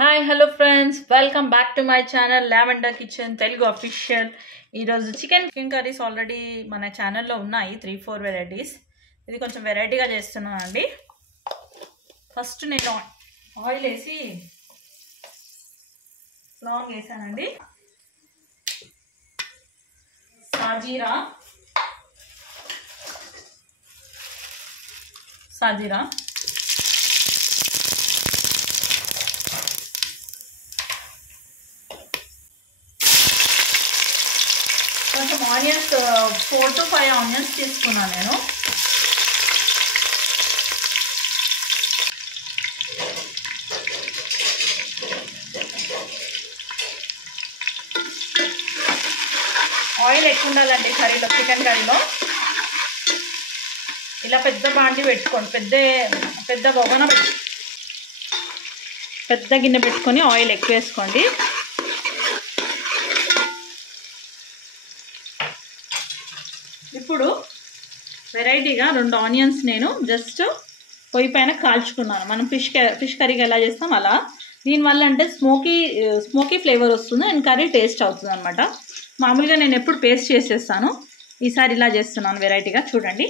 Hi hello friends, welcome back to my channel lavender kitchen Telugu official. ఈరోజు chicken curries already మన ఛానల్లో ఉన్నాయి 3-4 varieties. ఇది కొంచెం వెరైటీగా చేస్తున్నానండి. ఫస్ట్ నేను ఆయిల్ వేసి లాంగ్ వేసానండి. సాజీరా కొంచెం ఆనియన్స్ 4 to 5 ఆనియన్స్ తీసుకున్నాను నేను. ఆయిల్ ఎక్కువ ఉండాలండి కర్రీలో, చికెన్ కర్రీలో. ఇలా పెద్ద బాండి పెట్టుకోండి, పెద్ద గిన్నె పెట్టుకొని ఆయిల్ ఎక్కువ వేసుకోండి. ఇప్పుడు వెరైటీగా 2 ఆనియన్స్ నేను జస్ట్ పొయ్యి పైన కాల్చుకున్నాను. మనం ఫిష్ కర్రీకి ఎలా చేస్తాం అలా. దీనివల్ల అంటే స్మోకీ ఫ్లేవర్ వస్తుంది అండ్ కర్రీ టేస్ట్ అవుతుంది అనమాట. మామూలుగా నేను ఎప్పుడు పేస్ట్ చేసేస్తాను, ఈసారి ఇలా చేస్తున్నాను వెరైటీగా. చూడండి,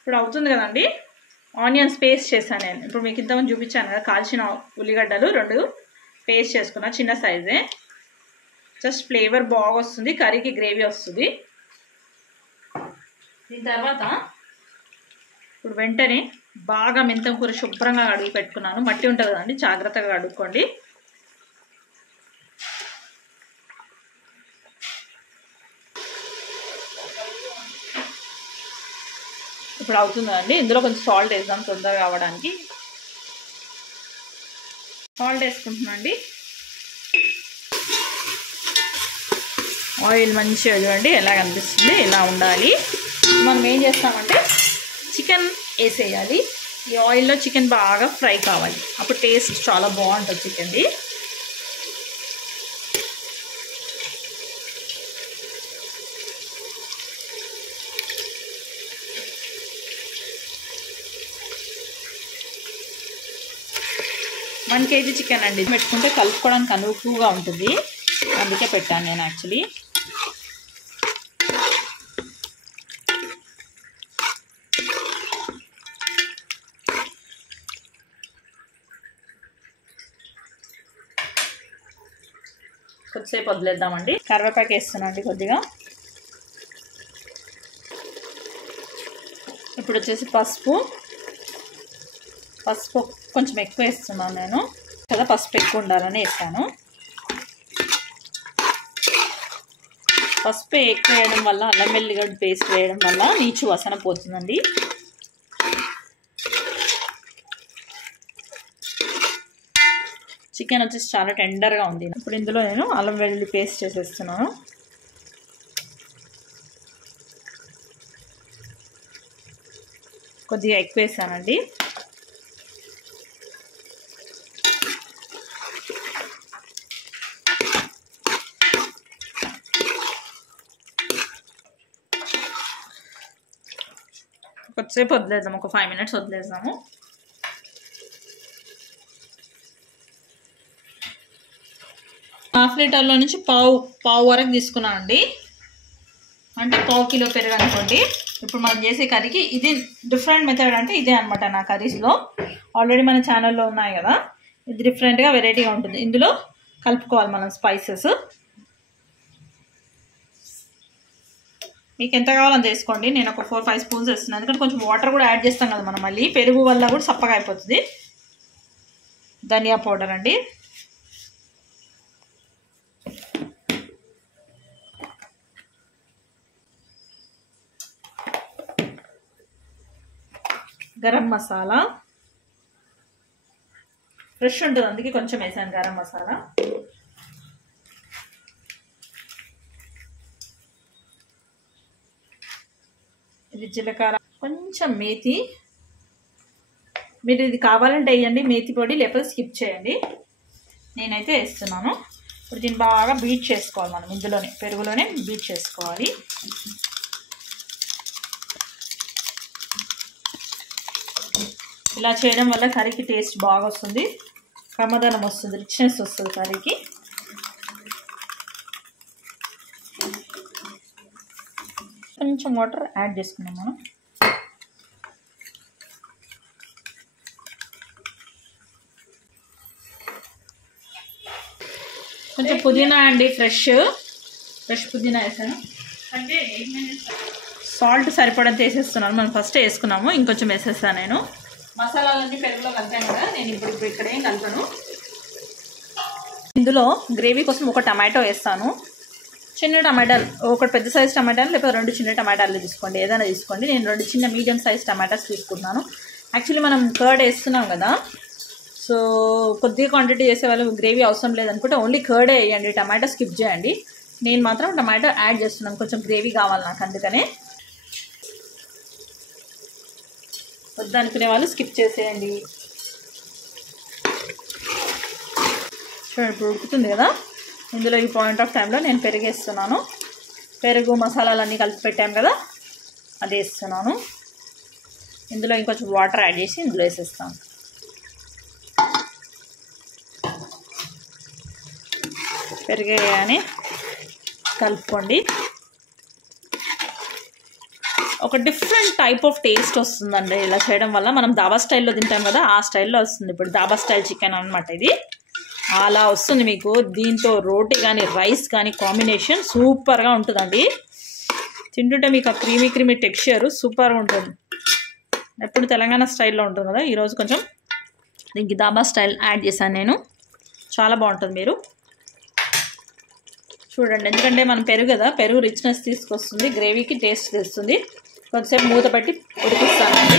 ఇప్పుడు అవుతుంది కదండి. ఆనియన్స్ పేస్ట్ చేశాను నేను. ఇప్పుడు మీకు ఇంతమంది చూపించాను కదా, కాల్చిన ఉల్లిగడ్డలు 2 పేస్ట్ చేసుకున్నా, చిన్న సైజే. జస్ట్ ఫ్లేవర్ బాగా వస్తుంది, కర్రీకి గ్రేవీ వస్తుంది. దీని తర్వాత ఇప్పుడు వెంటనే బాగా మెంతం కూర శుభ్రంగా కడిగి పెట్టుకున్నాను. మట్టి ఉంటుంది కదండి, జాగ్రత్తగా కడుక్కోండి. ఇప్పుడు అవుతుంది కదండి. ఇందులో కొంచెం సాల్ట్ వేద్దాం తొందరగా కావడానికి. సాల్ట్ వేసుకుంటున్నాను అండి. ఆయిల్ మంచిగా చూడండి ఎలా కనిపిస్తుంది, ఇలా ఉండాలి. మనం ఏం చేస్తామంటే చికెన్ వేసేయాలి. ఈ ఆయిల్లో చికెన్ బాగా ఫ్రై కావాలి, అప్పుడు టేస్ట్ చాలా బాగుంటుంది చికెన్ది. వన్ కేజీ చికెన్ అండి, పెట్టుకుంటే కలుపుకోవడానికి అనుకువగా ఉంటుంది, అందుకే పెట్టాను నేను యాక్చువల్లీ. కొద్దిసేపు వదిలేద్దామండి. కరివేపాకు వేస్తున్నానండి కొద్దిగా. ఇప్పుడు వచ్చేసి పసుపు కొంచెం ఎక్కువ వేస్తున్నాను నేను కదా, పసుపు ఎక్కువ ఉండాలని వేసాను. పసుపు ఎక్కువ వేయడం వల్ల, అల్లం వెల్లిగడ్డ పేస్ట్ వేయడం వల్ల నీచు వాసన పోతుందండి. చికెన్ వచ్చేసి చాలా టెండర్గా ఉంది. ఇప్పుడు ఇందులో నేను అల్లం వెల్లుల్లి పేస్ట్ చేసేస్తున్నాను. కొద్దిగా ఎక్కువ వేసానండి. కొద్దిసేపు వదిలేద్దాము, ఒక 5 minutes వదిలేద్దాము. ½ లీటర్లో నుంచి పావు వరకు తీసుకున్నానండి, అంటే ½ కిలో పెరుగు అనుకోండి. ఇప్పుడు మనం చేసే కర్రీకి ఇది డిఫరెంట్ మెథడ్, అంటే ఇదే అనమాట. నా కర్రీస్లో ఆల్రెడీ మన ఛానల్లో ఉన్నాయి కదా, ఇది డిఫరెంట్గా వెరైటీగా ఉంటుంది. ఇందులో కలుపుకోవాలి మనం స్పైసెస్. మీకు ఎంత కావాలో అంత వేసుకోండి. నేను ఒక 4-5 స్పూన్స్ వేస్తున్నాను, ఎందుకంటే కొంచెం వాటర్ కూడా యాడ్ చేస్తాం కదా మనం, మళ్ళీ పెరుగు వల్ల కూడా సప్పగా అయిపోతుంది. ధనియా పౌడర్ అండి, గరం మసాలా ఫ్రెష్ ఉంటుంది, అందుకే కొంచెం వేసాను గరం మసాలా. ఇది జీలకర్ర, కొంచెం మేతి. మీరు ఇది కావాలంటే వేయండి మేతి పొడి, లేకపోతే స్కిప్ చేయండి. నేనైతే వేస్తున్నాను. ఇప్పుడు దీన్ని బాగా బీట్ చేసుకోవాలి మనం, ఇందులోనే పెరుగులోనే బీట్ చేసుకోవాలి. ఇలా చేయడం వల్ల కర్రీకి టేస్ట్ బాగా వస్తుంది, కమ్మదనం వస్తుంది, రిచ్నెస్ వస్తుంది కర్రీకి. కొంచెం వాటర్ యాడ్ చేసుకున్నాం మనం. కొంచెం పుదీనా అండి, ఫ్రెష్ పుదీనా వేసాను. అంటే సాల్ట్ సరిపడంత వేసేస్తున్నాను, మనం ఫస్ట్ వేసుకున్నాము, ఇంకొంచెం వేసేస్తాను నేను. మసాలాలన్నీ పెరుగులో కలిపాను కదా, నేను ఇప్పుడు ఇక్కడ ఏం కలపను. ఇందులో గ్రేవీ కోసం ఒక టమాటో వేస్తాను. చిన్న టమాటాలు, ఒకటి పెద్ద సైజ్ టమాటాలు లేకపోతే 2 చిన్న టమాటాలు తీసుకోండి, ఏదైనా తీసుకోండి. నేను 2 చిన్న మీడియం సైజ్ టమాటాస్ తీసుకుంటున్నాను. యాక్చువల్లీ మనం కర్డ్ వేస్తున్నాం కదా, సో కొద్దిగా క్వాంటిటీ చేసే వాళ్ళు గ్రేవీ అవసరం లేదనుకుంటే ఓన్లీ కర్డే వేయండి, టమాటో స్కిప్ చేయండి. నేను మాత్రం టమాటో యాడ్ చేస్తున్నాను, కొంచెం గ్రేవీ కావాలి నాకు, అందుకనే. వద్దనుకునే వాళ్ళు స్కిప్ చేసేయండి. చూడండి ఇప్పుడు ఉడుకుతుంది కదా, ఇందులో ఈ పాయింట్ ఆఫ్ టైంలో నేను పెరిగేస్తున్నాను. పెరుగు మసాలాలన్నీ కలిపి పెట్టాను కదా, అది వేస్తున్నాను. ఇందులో ఇంకొంచెం వాటర్ యాడ్ చేసి ఇందులో వేసేస్తాను. పెరిగేయని కలుపుకోండి. ఒక డిఫరెంట్ టైప్ ఆఫ్ టేస్ట్ వస్తుందండి ఇలా చేయడం వల్ల. మనం దాబా స్టైల్లో తింటాం కదా, ఆ స్టైల్లో వస్తుంది. ఇప్పుడు దాబా స్టైల్ చికెన్ అనమాట ఇది, అలా వస్తుంది మీకు. దీంతో రోటీ కానీ రైస్ కానీ కాంబినేషన్ సూపర్గా ఉంటుందండి. తింటుంటే మీకు ఆ క్రీమీ టెక్స్చర్ సూపర్గా ఉంటుంది. ఎప్పుడు తెలంగాణ స్టైల్లో ఉంటుంది కదా, ఈరోజు కొంచెం దీనికి దాబా స్టైల్ యాడ్ చేశాను నేను. చాలా బాగుంటుంది, మీరు చూడండి. ఎందుకంటే మనం పెరుగు కదా, పెరుగు రిచ్నెస్ తీసుకొస్తుంది, గ్రేవీకి టేస్ట్ తెస్తుంది. కొంచెంసేపు మూత పెట్టి ఉడికిస్తానండి.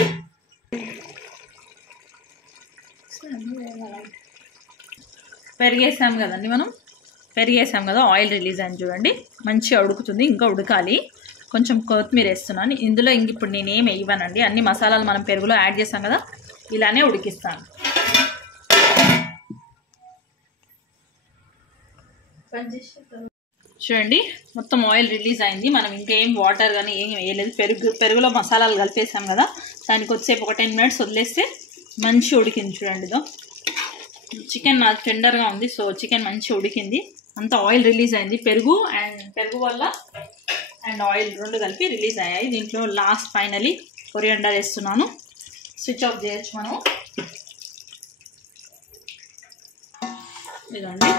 పెరిగేసాం కదండి, మనం పెరిగేసాం కదా, ఆయిల్ రిలీజ్ అని చూడండి, మంచిగా ఉడుకుతుంది. ఇంకా ఉడకాలి. కొంచెం కొత్తిమీర వేస్తున్నాను ఇందులో. ఇంక ఇప్పుడు నేనేం వేయవానండి, అన్ని మసాలాలు మనం పెరుగులో యాడ్ చేసాం కదా, ఇలానే ఉడికిస్తాను. చూడండి మొత్తం ఆయిల్ రిలీజ్ అయింది. మనం ఇంకేం వాటర్ కానీ ఏం వేయలేదు, పెరుగులో మసాలాలు కలిపేసాం కదా, దానికి వచ్చేపు ఒక 10 మినిట్స్ వదిలేస్తే మంచి ఉడికింది. చూడండి ఇదో చికెన్ నాకు టెండర్గా ఉంది, సో చికెన్ మంచిగా ఉడికింది. అంత ఆయిల్ రిలీజ్ అయింది, పెరుగు వల్ల అండ్ ఆయిల్ రెండు కలిపి రిలీజ్ అయ్యాయి. దీంట్లో లాస్ట్ ఫైనలీ కొరియాండర్ వేస్తున్నాను. స్విచ్ ఆఫ్ చేయొచ్చు మనం. ఇదండి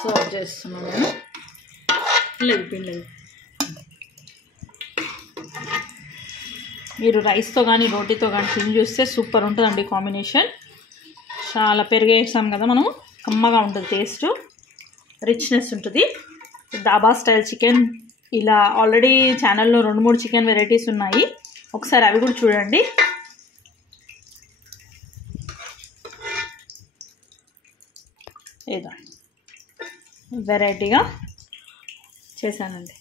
సర్వ్ చేస్తున్నాను నేను. లేదు మీరు రైస్తో కానీ రోటీతో కానీ తిని చూస్తే సూపర్ ఉంటుందండి కాంబినేషన్. చాలా పెరిగేసాం కదా మనం, కమ్మగా ఉంటుంది, టేస్ట్ రిచ్నెస్ ఉంటుంది. దాబా స్టైల్ చికెన్ ఇలా ఆల్రెడీ ఛానల్లో 2-3 చికెన్ వెరైటీస్ ఉన్నాయి, ఒకసారి అవి కూడా చూడండి. ఏదో వెరైటీగా చేశానండి.